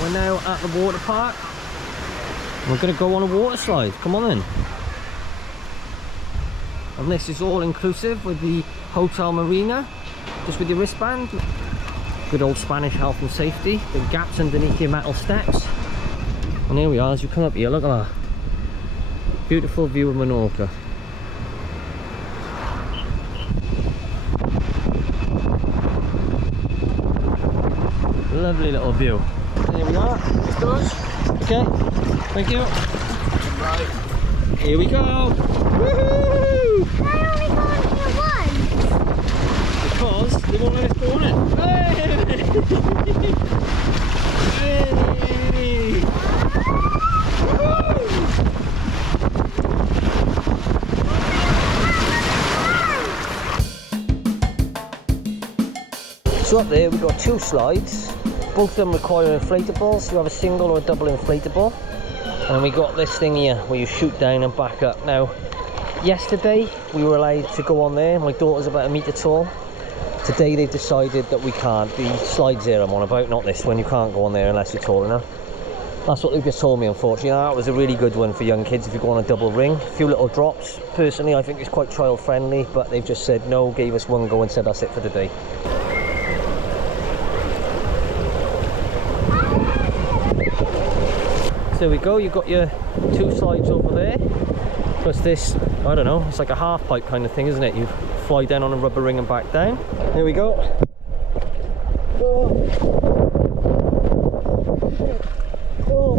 We're now at the water park. We're going to go on a water slide. Come on then. And this is all inclusive with the hotel marina, just with your wristband. Good old Spanish health and safety. Big gaps underneath your metal steps. And here we are as you come up here. Look at that. Beautiful view of Menorca. Lovely little view. There we are. Just us. Okay. Thank you. Right. Here we go. Woohoo! Why are we going here once? Because they won't let us go on it. Hey! Hey! Woohoo! So up there we've got two slides. Both of them require inflatables. You have a single or a double inflatable. And we got this thing here where you shoot down and back up. Now, yesterday we were allowed to go on there. My daughter's about 1 metre tall. Today they've decided that we can't. The slides there I'm on about, not this one. You can't go on there unless you're tall enough. That's what they've just told me, unfortunately. That was a really good one for young kids if you go on a double ring. A few little drops. Personally, I think it's quite child friendly, but they've just said no, gave us one go and said that's it for the day. There we go, you've got your two slides over there, plus this, I don't know, it's like a half pipe kind of thing, isn't it? You fly down on a rubber ring and back down. There we go. Oh. Oh.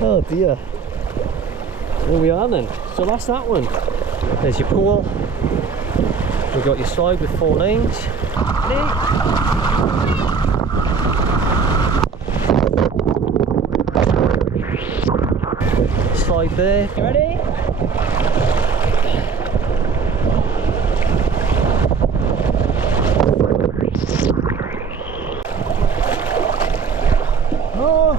Oh dear. There we are then. So that's that one. There's your pool. We've got your slide with 4 lanes. Slide there. You ready? Oh.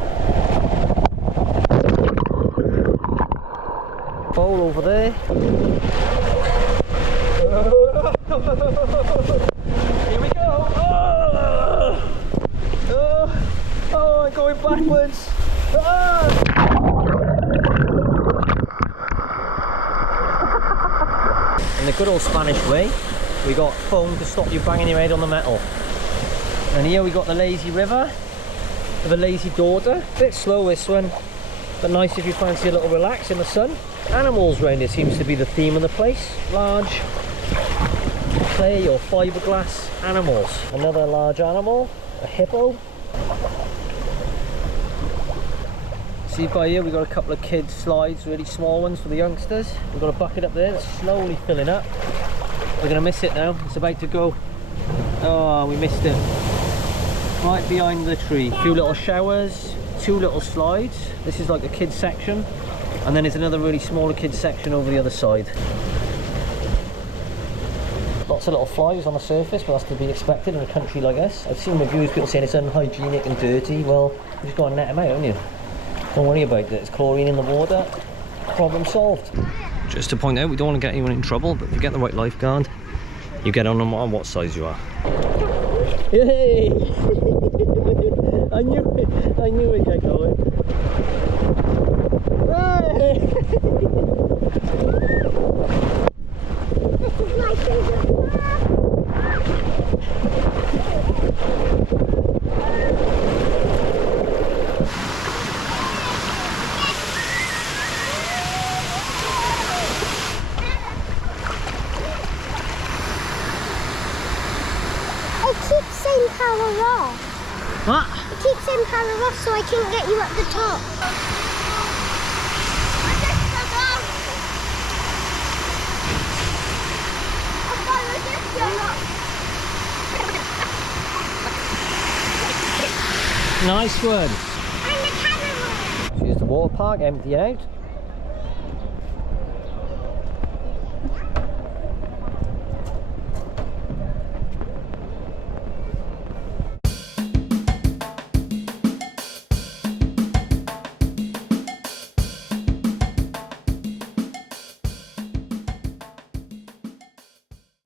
Bowl over there. Here we go. Oh, I'm going backwards. In the good old Spanish way, we got foam to stop you banging your head on the metal. And here we got the lazy river with a lazy daughter. Bit slow this one, but nice if you fancy a little relax in the sun. Animals round here seems to be the theme of the place. Large clay or fiberglass animals. Another large animal, a hippo. See by here we've got a couple of kids slides, really small ones for the youngsters. We've got a bucket up there that's slowly filling up. We're going to miss it now. It's about to go. Oh, we missed it. Right behind the tree. A few little showers, 2 little slides. This is like a kids section. And then there's another really smaller kids section over the other side. Lots of little flies on the surface, but that's to be expected in a country like this. I've seen reviews, people saying it's unhygienic and dirty. Well, you just got to net them out, haven't you? Don't worry about it. There's chlorine in the water. Problem solved. Just to point out, we don't want to get anyone in trouble, but if you get the right lifeguard, you get on them on what size you are. Yay! I knew we'd get going. Hey! What? It keeps saying power off, so I can't get you at the top. Nice one. And the camera. Here's the water park, empty out.